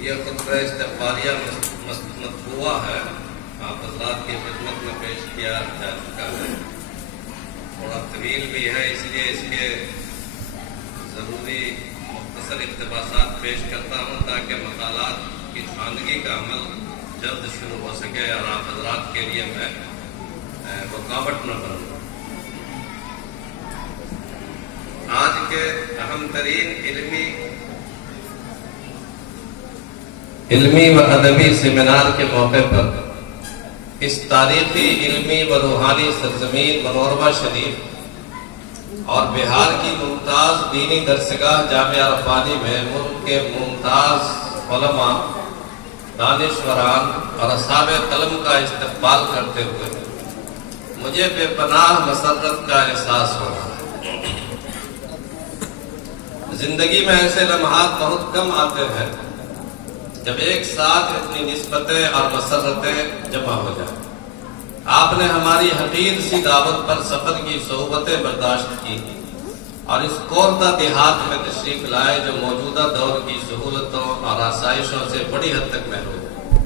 یہ خطبہ استغفاریہ مطبوعہ ہے، آپ حضرات کی خدمت میں پیش کیا جا چکا ہے، تھوڑا طویل بھی ہے، اس لیے اس کے ضروری مختصر اقتباسات پیش کرتا ہوں تاکہ مقالات کی خواندگی کا عمل جلد شروع ہو سکے اور آپ حضرات کے لیے میں رکاوٹ نہ بنوں۔ آج کے اہم ترین علمی و ادبی سیمینار کے موقع پر اس تاریخی، علمی و روحانی سرزمین منورہ شریف اور بہار کی ممتاز دینی درسگاہ جامعہ عرفانی میں ملک کے ممتاز علماء، دانشوران اور اصحاب قلم کا استقبال کرتے ہوئے مجھے بے پناہ مسرت کا احساس ہو رہا ہے۔ زندگی میں ایسے لمحات بہت کم آتے ہیں جب ایک ساتھ اتنی نسبتیں اور مسرتیں جمع ہو جائیں۔ آپ نے ہماری حقیر سی دعوت پر سفر کی صعوبتیں برداشت کی اور اس کوردہ دیہات میں تشریف لائے جو موجودہ دور کی سہولتوں اور آسائشوں سے بڑی حد تک محروم ہے،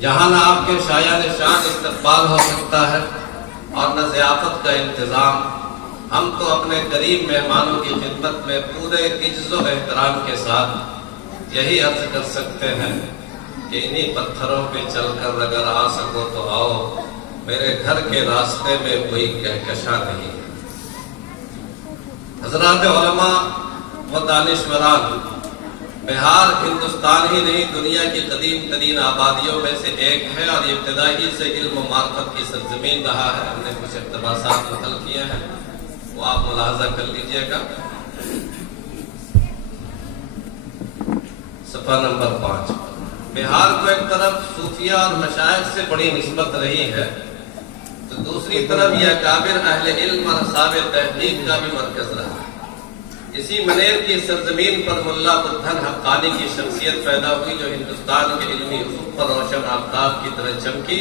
جہاں نہ آپ کے شایان شان استقبال ہو سکتا ہے اور نہ ضیافت کا انتظام۔ ہم تو اپنے قریب مہمانوں کی خدمت میں پورے عزت و احترام کے ساتھ یہی عرض کر سکتے ہیں کہ انہی پتھروں پہ چل کر اگر آ سکو تو آؤ، میرے گھر کے راستے میں کوئی کہکشاں نہیں ہے۔ حضرات علماء و دانشوران، بہار ہندوستان ہی نہیں دنیا کی قدیم ترین آبادیوں میں سے ایک ہے اور ابتدائی سے علم و معرفت کی سرزمین رہا ہے۔ ہم نے کچھ اقتباسات نقل کیے ہیں، وہ آپ ملاحظہ کر لیجئے گا۔ صفحہ نمبر 5۔ بہار کو ایک طرف صوفیہ اور مشائخ سے بڑی نسبت رہی ہے تو دوسری طرف یہ اکابر اہل علم اور اصحاب تحقیق کا بھی مرکز رہا۔ اسی منیر کی سرزمین پر ملا بدھن حقانی کی شخصیت پیدا ہوئی جو ہندوستان کے علمی افق پر روشن آفتاب کی طرح چمکی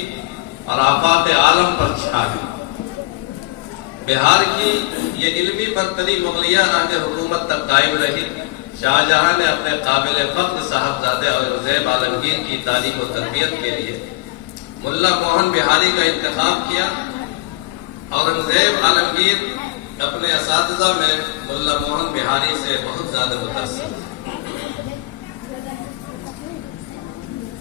اور آفات عالم پر چھا گئی۔ بہار کی یہ علمی برتری مغلیہ عہد حکومت تک قائم رہی۔ شاہجہاں نے اپنے قابل فخر صاحبزادے اورنگزیب عالمگیر کی تعلیم و تربیت کے لیے ملا موہن بہاری کا انتخاب کیا۔ اورنگزیب عالمگیر اپنے اساتذہ میں ملا موہن بہاری سے بہت زیادہ متاثر تھے۔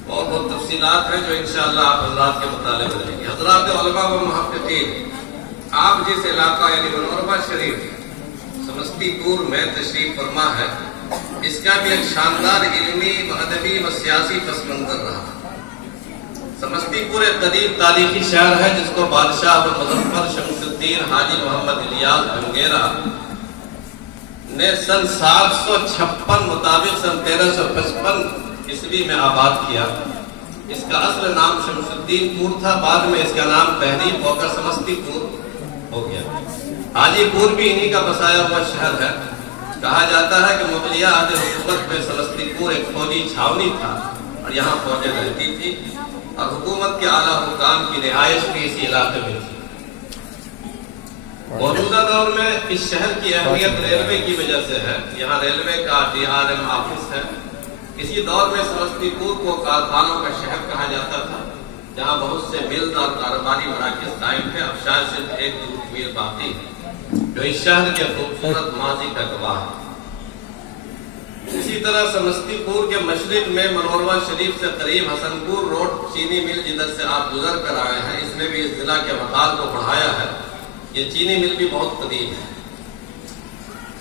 اور وہ تفصیلات ہیں جو انشاءاللہ آپ حضرات کے مطالعے میں رہیں گے۔ حضرات علماء و محققین، آپ جس علاقہ یعنی منورہ شریف سمستی پور میں تشریف فرما ہے، اس کا بھی ایک شاندار علمی و ادبی و سیاسی پس منظر رہا۔ سمستی پور ایک قدیم تاریخی شہر ہے جس کو بادشاہ ابو مظفر شمس الدین حاجی محمد الیاس بنگیرا نے سن 756 مطابق سن 1355 عیسوی میں آباد کیا۔ اس کا اصل نام شمس الدین پور تھا، بعد میں اس کا نام تحریف ہو کر سمستی پور ہو گیا۔ حاجی پور بھی انہی کا بسایا ہوا شہر ہے۔ کہا جاتا ہے کہ مغلیہ عہد حکومت میں سمستی پور ایک فوجی چھاونی تھا اور یہاں فوجیں رہتی تھی اور حکومت کے اعلیٰ حکام کی رہائش بھی اسی علاقے میں تھی۔ موجودہ دور میں اس شہر کی اہمیت ریلوے کی وجہ سے ہے۔ یہاں ریلوے کا DRM آفس ہے۔ اسی دور میں سمستی پور کو کارخانوں کا شہر کہا جاتا تھا، جہاں بہت سے ملز اور کاروباری مراکز قائم تھے۔ اب شاید صرف ایک دو میل باقی ہے جو اس شہر کے خوبصورت ماضی کا گواہ ہے۔ اسی طرح سمستی پور کے مشرق میں منورہ شریف سے قریب حسن پور روڈ چینی مل جدھر سے آپ گزر کر آئے ہیں، اس نے بھی اس ضلع کے وقار کو بڑھایا ہے۔ یہ چینی مل بھی بہت قدیم ہے۔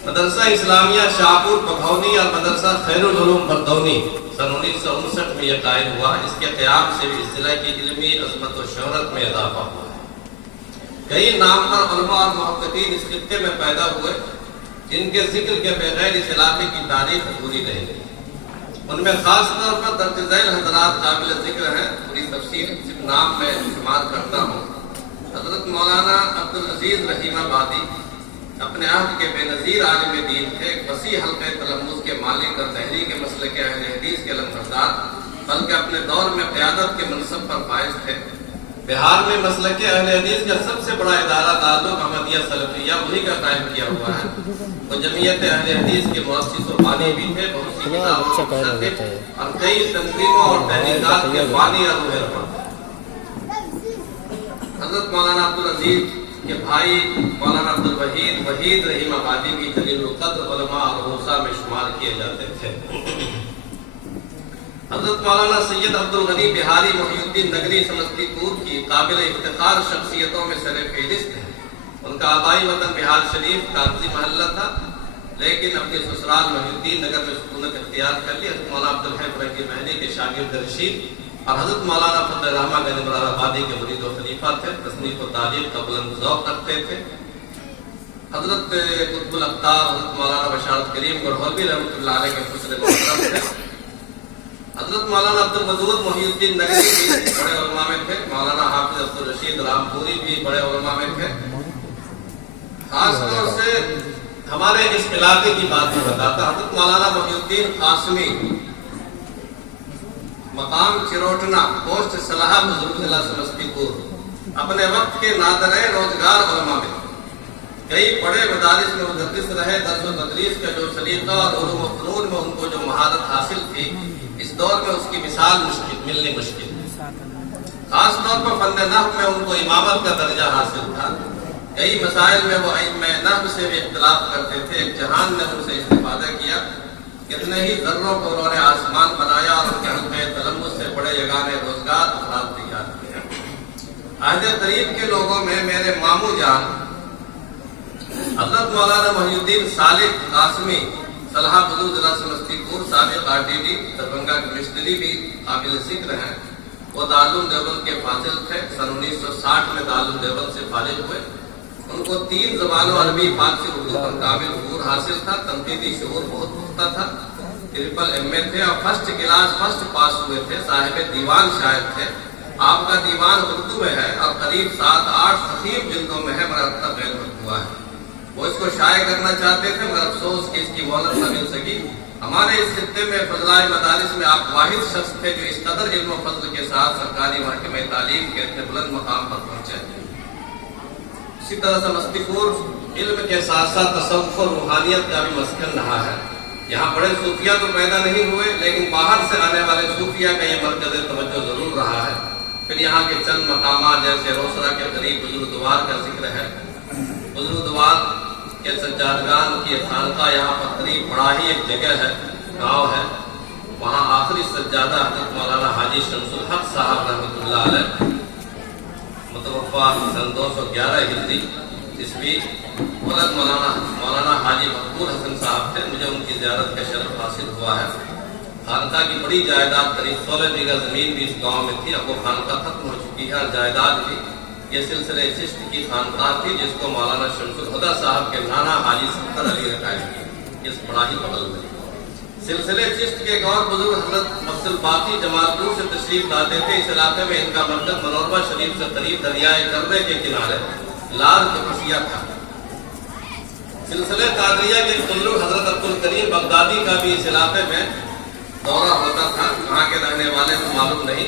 مدرسہ اسلامیہ شاہپور بگھونی اور مدرسہ خیر العلوم بردونی سن 1959 میں یہ قائم ہوا۔ اس کے قیام سے بھی اس ضلع کی علمی عظمت و شہرت میں اضافہ ہوا ہے۔ کئی نامور علماء اور محققین اس خطے میں پیدا ہوئے جن کے ذکر کے بغیر اس علاقے کی تاریخ ادھوری رہے گی۔ ان میں خاص طور پر درج ذیل حضرات قابل ذکر ہیں، پوری تفصیل صرف نام میں شمار کرتا ہوں۔ حضرت مولانا عبدالعزیز رحیم آبادی اپنے عہد کے بے نظیر عالم دین تھے، ایک وسیع حلقہ تلمذ کے مالک اور تحریک مسلک اہل حدیث کے علمبردار، بلکہ اپنے دور میں قیادت کے منصب پر فائز تھے۔ بہار میں مسلک اہل حدیث کا سب سے بڑا ادارہ تعلق احمدیہ سلفیہ وہی کا قائم کیا ہوا ہے. وہ جمعیت اہل حدیث کے مؤسس و بانی بھی تھے. بہت سی کتابوں کے مصنف اور کئی تنظیموں اور تحریکات کے بانی اور رہنما. حضرت مولانا عبدالعزیز کے بھائی مولانا عبدالوحید وحید رحیم آبادی بھی جلیل القدر علماء اور روسا میں شمار کیے جاتے تھے. حضرت مولانا سید عبدالغنی بہاری محی الدین نگری سمستی پور کی قابل افتخار شخصیتوں میں سر فہرست ہے. ان کا آبائی وطن بہار شریف کاغذی محلہ تھا، لیکن اپنے سسرال محی الدین نگر میں سکونت اختیار کر لی. حضرت مولانا عبدالحی فرنگی مہدی کے شاگرد رشید اور حضرت مولانا فضل الرحمن گنج مراد آبادی کے مرید و خلیفہ تھے. تصنیف و تعلیم کا بلند ذوق رکھتے تھے. حضرت قطب الافطار حضرت مولانا بشارت کریم گڑھولوی رحمۃ اللہ علیہ کے خسر محترم تھے. حضرت مولانا عبدالودود محی الدین نگری بھی بڑے علماء میں تھے. مولانا حافظ عبدالرشید رامپوری بھی بڑے علماء میں تھے. خاص طور سے ہمارے اس علاقے کی بات میں بتاتا. حضرت مولانا محی الدین قاسمی مقام چروٹنا پوسٹ صلاح بزرگ ضلع سمستی پور اپنے وقت کے نادر روزگار علماء میں کئی بڑے مدارس میں مدرس رہے. درس و تدریس کا جو سلیقہ اور علوم و فنون میں ان کو جو مہارت حاصل تھی اس دور میں اس کی مثال ملنی مشکل. خاص طور پر فن نحو میں ان کو امامت کا درجہ حاصل تھا. کئی مسائل میں وہ علم نحو سے بھی اختلاف کرتے تھے. ایک جہان نے ان سے استفادہ کیا. کتنے ہی ذروں کو انہوں نے آسمان بنایا اور ان کے حلقہ تلمس سے بڑے یگانے روزگار افراد تیار کیا. عہد قریب کے لوگوں میں میرے ماموں جان حضرت مولانا محی الدین صالح قاسمی صلاح بزرگ ضلع سمستی پور سابق RTD دربھنگا کے مشتری بھی قابل ذکر ہیں. وہ دارالعلوم دیوبند کے فاضل تھے. سن 1960 میں دارالعلوم دیوبند سے فارغ ہوئے. ان کو 3 زبانوں عربی فارسی اردو پر کامل عبور حاصل تھا. تنقیدی شعور بہت پختہ تھا. ٹرپل MA تھے اور فرسٹ کلاس فرسٹ پاس ہوئے تھے. صاحب دیوان شاعر تھے. آپ کا دیوان اردو میں ہے اور قریب 7-8 خطیب جلدوں میں ہے، مگر اب تک غیر ہوا ہے. وہ اس کو شائع کرنا چاہتے تھے مگر افسوس کہ اس کی مہلت نہ مل سکی. ہمارے اس خطے میں فضلائے مدارس میں آپ واحد شخص تھے جو اس قدر علم و فضل کے ساتھ سرکاری محکمہ تعلیم کے اتنے بلند مقام پر پہنچے. اسی طرح سمستی پور علم کے ساتھ ساتھ تصوف و روحانیت کا بھی مسکن رہا ہے. یہاں بڑے صوفیہ تو پیدا نہیں ہوئے، لیکن باہر سے آنے والے صوفیہ کا یہ مرکز توجہ ضرور رہا ہے. پھر یہاں کے چند مقامات جیسے روسرا کے قریب بزرگوار کا ذکر ہے. بزرگوار کے سجادگان کی خانقاہ یہاں پر قریب بڑا ہی ایک جگہ ہے، گاؤں ہے. وہاں آخری سجادہ حضرت مولانا حاجی شمس الحق صاحب رحمۃ اللہ علیہ متوفا سن 211 ہجری عیسوی ولد مولانا حاجی مقبول حسن صاحب تھے. مجھے ان کی زیارت کا شرف حاصل ہوا ہے. خانقاہ کی بڑی جائیداد قریب 16 بیگھہ زمین بھی اس گاؤں میں تھی. اب وہ خانقاہ ختم ہو چکی ہے اور جائیداد بھی. یہ سلسلے چشت کی خانقاہ تھی جس کو مولانا شمس الہدیٰ صاحب کے نانا حاجی ستر علی نے قائم کی. اس بڑا ہی بغل میں سلسلے چشت کے ایک اور بزرگ حضرت افضل باقی جمال پور سے تشریف لاتے تھے. اس علاقے میں ان کا مرکز منوربہ شریف سے قریب دریائے کرنے کے کنارے لال کفشیہ تھا. سلسلے قادریہ کے بزرگ حضرت عبدالکریم بغدادی کا بھی اس علاقے میں دورہ ہوتا تھا. وہاں کے رہنے والے کو معلوم نہیں.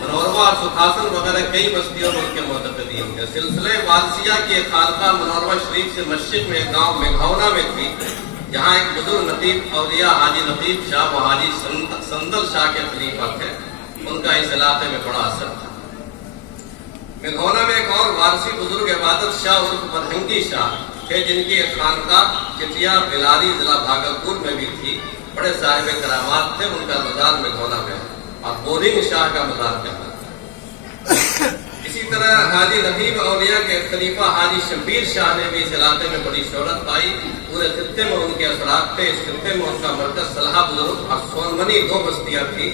منوربہ اور سکھاسن وغیرہ کئی بستیوں میں ان کے معتقدین تھے. سلسلے وارثیہ کی ایک خانقاہ منوربہ شریف سے مشرق میں ایک گاؤں میگھونا میں تھی، جہاں ایک بزرگ نقیب اولیاء حاجی نقیب شاہ و حاجی سندل شاہ کے خلیفہ تھے. ان کا اس علاقے میں بڑا اثر تھا. میگھونا میں ایک اور وارثی بزرگ عبادت شاہ عرف برہنگی شاہ تھے، جن کی ایک خانقاہ چٹیا بلاری ضلع بھاگلپور میں بھی تھی. بڑے صاحب کرامات تھے. ان کا مزار میگھونا میں اور بورنگ شاہ کا مزار کہتا تھا. اسی طرح حاجی نقیب اولیاء کے خلیفہ حاجی شبیر شاہ نے بھی اس علاقے میں بڑی شہرت پائی. پورے خطے میں ان کے اثرات تھے. اس خطے میں ان کا مرکز صلاح بزرگ اور سونمنی 2 بستیاں تھیں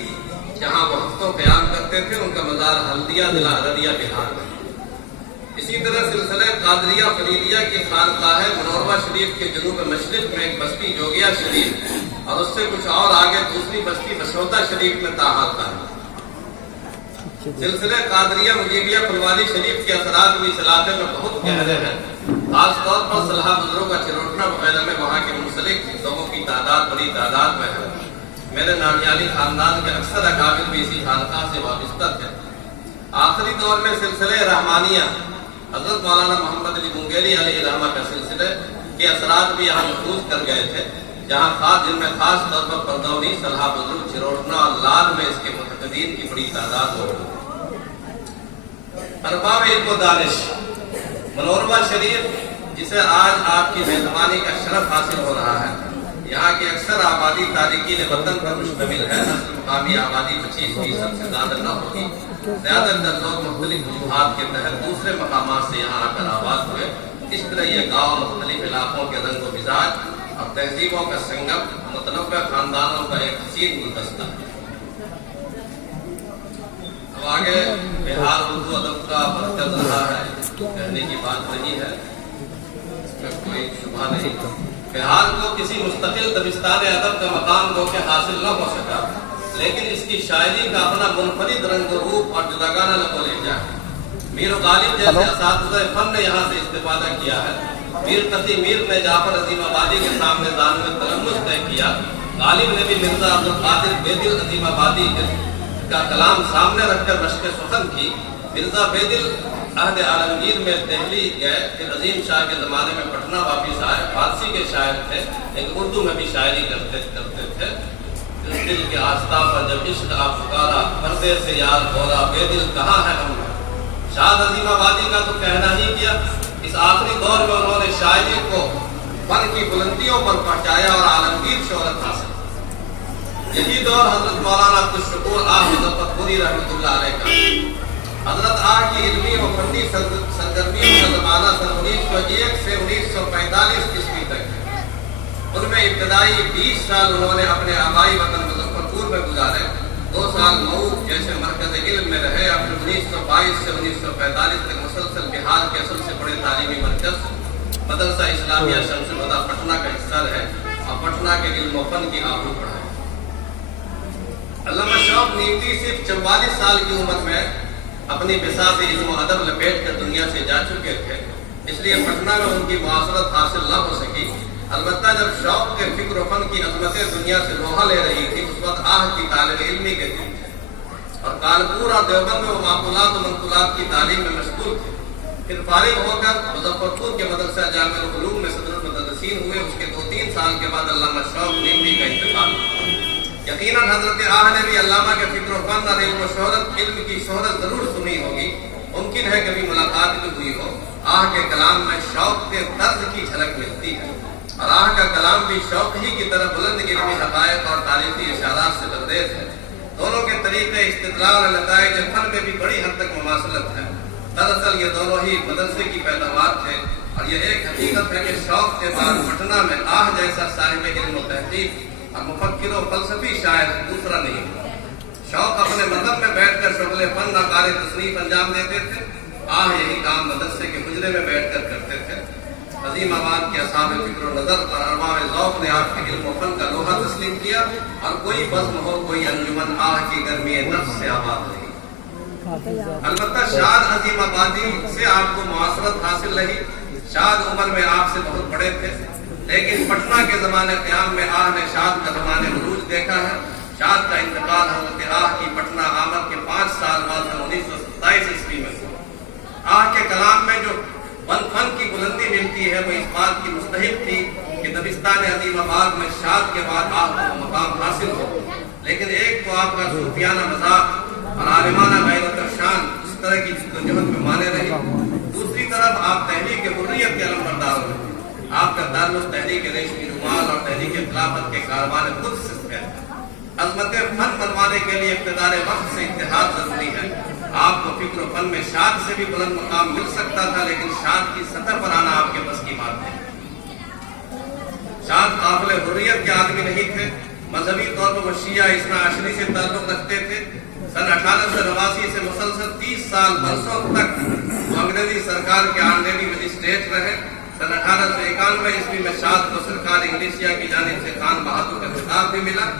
جہاں وہ ہفتوں قیام کرتے تھے. ان کا مزار ہلدیہ ضلع ارریہ بہار میں. اسی طرح سلسلہ قادریہ فریدیہ کی خانقاہ ہے منوربہ شریف کے جنوب مشرق میں ایک بستی جوگیا شریف اور اس سے کچھ اور آگے دوسری بستی بسوتا شریف میں تاحال ہے. سلسلہ قادریہ مجیبیہ پھلواری شریف کے اثرات بھی اس علاقے میں بہت گہرے ہیں. خاص طور پر صلاح بزرگ کا چروٹنا وغیرہ میں وہاں کے منسلک لوگوں کی تعداد بڑی تعداد میں ہے. میرے نانیالی خاندان کے اکثر اکابر بھی اسی خانقاہ سے وابستہ تھے. آپ آخری دور میں سلسلہ رحمانیہ حضرت مولانا محمد علی منگیری علیہ رحمہ کا سلسلے کے اثرات بھی یہاں محفوظ کر گئے تھے، جن میں خاص طور پر پردونی، سلحہ بزرگ، چروٹنا اور لال میں اس کے متقدین کی بڑی تعداد ہو رہی ہے۔ ارباب علم و دانش منوربہ شریف، جسے آج آپ کی میزبانی کا شرف حاصل ہو رہا ہے، یہاں کی اکثر آبادی تارکین وطن پر مشتمل ہے۔ اصل مقامی آبادی 25% سے زیادہ نہ ہوگی۔ زیادہ تر لوگ مختلف وجوہات کے تحت دوسرے مقامات سے یہاں آ کر آباد ہوئے۔ اس طرح یہ گاؤں مختلف علاقوں کے رنگ و مزاج اور تہذیبوں کا سنگم، متنوع خاندانوں کا ایک حسین گلدستہ ہے۔ اب آگے بہار اردو ادب کا مرکز رہا ہے، کہنے کی بات نہیں ہے، اس میں کوئی شبہ نہیں۔ بہار کو کسی مستقل دبستان ادب کا مقام گو کہ حاصل نہ ہو سکا، لیکن اس کی شاعری کا اپنا منفرد رنگ و روپ اور جداگانہ لب و لہجہ ہے۔ میر غالب جیسے اساتذہ فن نے یہاں سے استفادہ کیا ہے۔ میر تقی میر نے جعفر عظیم آبادی کے سامنے دان میں تلمس طے کیا۔ غالب نے بھی مرزا عبدالقادر بیدل عظیم آبادی کا کلام سامنے رکھ کر مشق سخن کی۔ مرزا بیدل عہد عالمگیر میں دہلی گئے، پھر عظیم شاہ کے زمانے میں پٹنہ واپس آئے۔ فارسی کے شاعر تھے لیکن اردو میں بھی شاعری کرتے تھے۔ اس دل کے آستہ پر جب عشق آپ پکارا، پردے سے یار بولا، بیدل کہاں ہے ہم؟ شاہ عظیم آبادی کا تو کہنا ہی کیا۔ اس آخری دور میں انہوں نے شاعری کو فن کی بلندیوں پر پہنچایا اور عالمگیر شہرت حاصل۔ یہی دور حضرت مولانا عبدالشکور آہ مظفرپوری رحمۃ اللہ علیہ کا۔ حضرت آہ کی علمی و فنی سرگرمیوں کا زمانہ سن 1901 سے 1945 عیسوی تک ہے۔ ان میں ابتدائی 20 سال انہوں نے اپنے آبائی وطن مظفرپور میں گزارے، 2 سال مئو جیسے مرکز علم میں رہے، اور پھر 1922 سے 1945 تک مسلسل بہار کے سب سے بڑے تعلیمی مرکز مدرسہ اسلامیہ شمس الہدیٰ پٹنہ کا حصہ رہے اور پٹنہ کے علم و فن کی آبرو بڑھائے۔ علامہ شوق نیمتی صرف 44 سال کی عمر میں اپنی بساط علم و ادب لپیٹ کر دنیا سے جا چکے تھے، اس لیے پٹنہ میں ان کی معاصرت حاصل نہ ہو سکی۔ البتہ جب شوق کے فکر و فن کی عظمتیں دنیا سے لوہا لے رہی تھی، اس وقت آہ کی طالب علمی کے دن تھے اور کانپور اور دیوبند میں وہ معقولات و منقولات کی تعلیم میں مشغول تھے۔ پھر فارغ ہو کر مظفرپور کے مدرسہ جامع العلوم میں صدر المدرسین ہوئے۔ اس کے 2-3 سال کے بعد علامہ شوق نیمتی کا انتقال ہوا۔ یقیناً حضرت آہ نے بھی علامہ کے فکر و فن اور علم و شہرت، علم کی شہرت ضرور سنی ہوگی، ممکن ہے کبھی ملاقات بھی ہوئی ہو۔ آہ کے کلام میں شوق کے طرز کی جھلک ملتی ہے اور آہ کا کلام بھی شوق ہی کی طرح بلند علمی حقائق اور تاریخی اشارات سے لبریز ہے۔ دونوں کے طریقے استدلال اور نتائج فن میں بھی بڑی حد تک مماثلت ہے۔ دراصل یہ دونوں ہی مدرسے کی پیداوار تھے اور یہ ایک حقیقت ہے کہ شوق کے بعد پٹنہ میں آہ جیسا صاحب علم و تحقیق اور مفکر و فلسفی شاعر دوسرا نہیں ہوا۔ شوق اپنے مذہب میں بیٹھ کر شغل فن اور کار تصنیف انجام دیتے تھے، آہ یہی کام مدرسے کے حجرے میں بیٹھ کر کرتے تھے۔ عظیم آباد کے اصحاب فکر و نظر اور ارباب ذوق نے آپ کے علم و فن کا لوہا تسلیم کیا اور کوئی بزم ہو، کوئی انجمن آہ کی گرمی نفس سے آباد رہی۔ البتہ شاد عظیم آبادی سے آپ کو معاصرت حاصل رہی۔ شاد عمر میں آپ سے بہت بڑے تھے، لیکن پٹنہ کے زمانے قیام میں آہ نے شاد کا زمانے عروج دیکھا ہے۔ شاد کا انتقال حضرت آہ کی پٹنہ آمد کے 5 سال بعد 1927 عیسوی میں ہوا۔ آہ کے کلام میں جو فن کی بلندی ملتی ہے وہ اس بات کی مستحق تھی کہ دبستان عظیم آباد میں شاد کے بعد آہ کو مقام حاصل ہو، لیکن ایک تو آپ کا صوفیانہ مذاق اور عالمانہ غیرت و شان اس طرح کی جدوجہد میں مانے رہی، دوسری طرف آپ تحریک حریت کے علمبردار ہوئے۔ آپ کا تعلق تحریک ریشمی رومال اور تحریک خلافت کے کاروان خود سے ہے۔ عظمت فن بنوانے کے لیے اقتدار وقت سے اتحاد ضروری ہے۔ آپ کو فکر و فن میں شاد سے بھی بلند مقام مل سکتا تھا، لیکن شاد کی سطح پر آنا آپ کے بس کی بات نہیں۔ شاد قابل حریت کے آدمی نہیں تھے، مذہبی طور پر وہ شیعہ اثنا عشری سے تعلق رکھتے تھے۔ سن 1889 سے مسلسل 30 سال برسوں تک وہ انگریزی سرکار کے آنریری مجسٹریٹ رہے۔ سن 1891 عیسوی میں شاد کو سرکار انگلیشیا کی جانب سے خان بہادر کا خطاب بھی ملا۔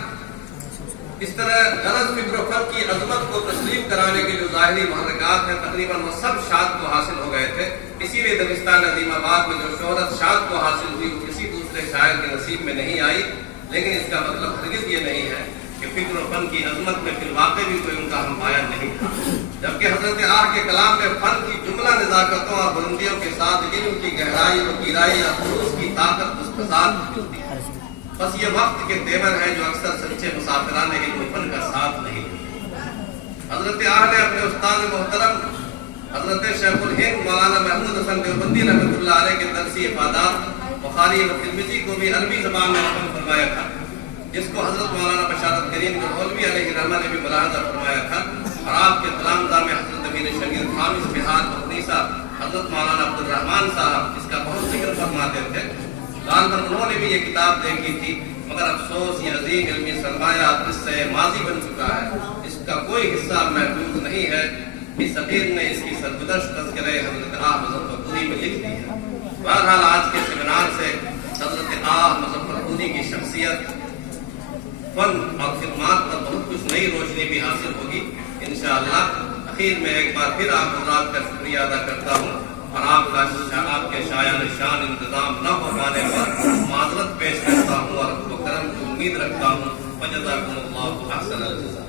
اس طرح غرض فکر و فن کی عظمت کو تسلیم کرانے کے جو ظاہری محرکات ہیں تقریباً وہ سب شاد کو حاصل ہو گئے تھے۔ اسی لیے دبستان عظیم آباد میں جو شہرت شاد کو حاصل ہوئی وہ کسی دوسرے شاعر کے نصیب میں نہیں آئی، لیکن اس کا مطلب ہرگز یہ نہیں ہے کہ فکر و فن کی عظمت میں فی الواقع بھی کوئی ان کا ہم پایا نہیں تھا۔ جبکہ حضرت آہ کے کلام میں فن کی جملہ نزاکتوں اور بلندیوں کے ساتھ علم کی گہرائی و گیرائی اور خلوص کی طاقت مستفاد ملتی ہے۔ بس یہ وقت کے تیور ہیں جو اکثر سچے مسافران علم و فن کا ساتھ نہیں دیتے۔ حضرت آہ نے اپنے استاد محترم حضرت شیخ الہند مولانا محمود حسن دیوبندی رحمۃ اللہ علیہ کے درسی افادات بخاری و ترمذی کو بھی عربی زبان میں نقل فرمایا تھا، جس کو حضرت مولانا بشارت کریم گنگولوی علیہ رحمہ نے بھی ملاحظہ فرمایا تھا، اور آپ کے تلامذہ میں حضرت امیر شریعت خامس بہار مقدسہ حضرت مولانا عبد الرحمان صاحب اس کا بہت ذکر فرماتے تھے۔ غالباً انہوں نے بھی یہ کتاب دیکھی تھی، مگر افسوس یہ عظیم علمی سرمایہ قصہ ماضی بن چکا ہے، اس کا کوئی حصہ محفوظ نہیں ہے۔ اس امیر نے اس کی سرگزشت تذکرہ حضرت آہ مظفرپوری میں لکھ دی ہے۔ بہرحال آج کے سیمینار سے حضرت آہ مظفرپوری کی شخصیت، فن اور خدمات پر بہت کچھ نئی روشنی بھی حاصل ہوگی انشاءاللہ۔ اخیر میں ایک بار پھر آپ حضرات کا شکریہ ادا کرتا ہوں، اور آپ کے شایان شان انتظام نہ ہو پانے پر معذرت پیش کرتا ہوں، اور کرم کی امید رکھتا ہوں۔ وجزاکم اللہ احسن الجزاء۔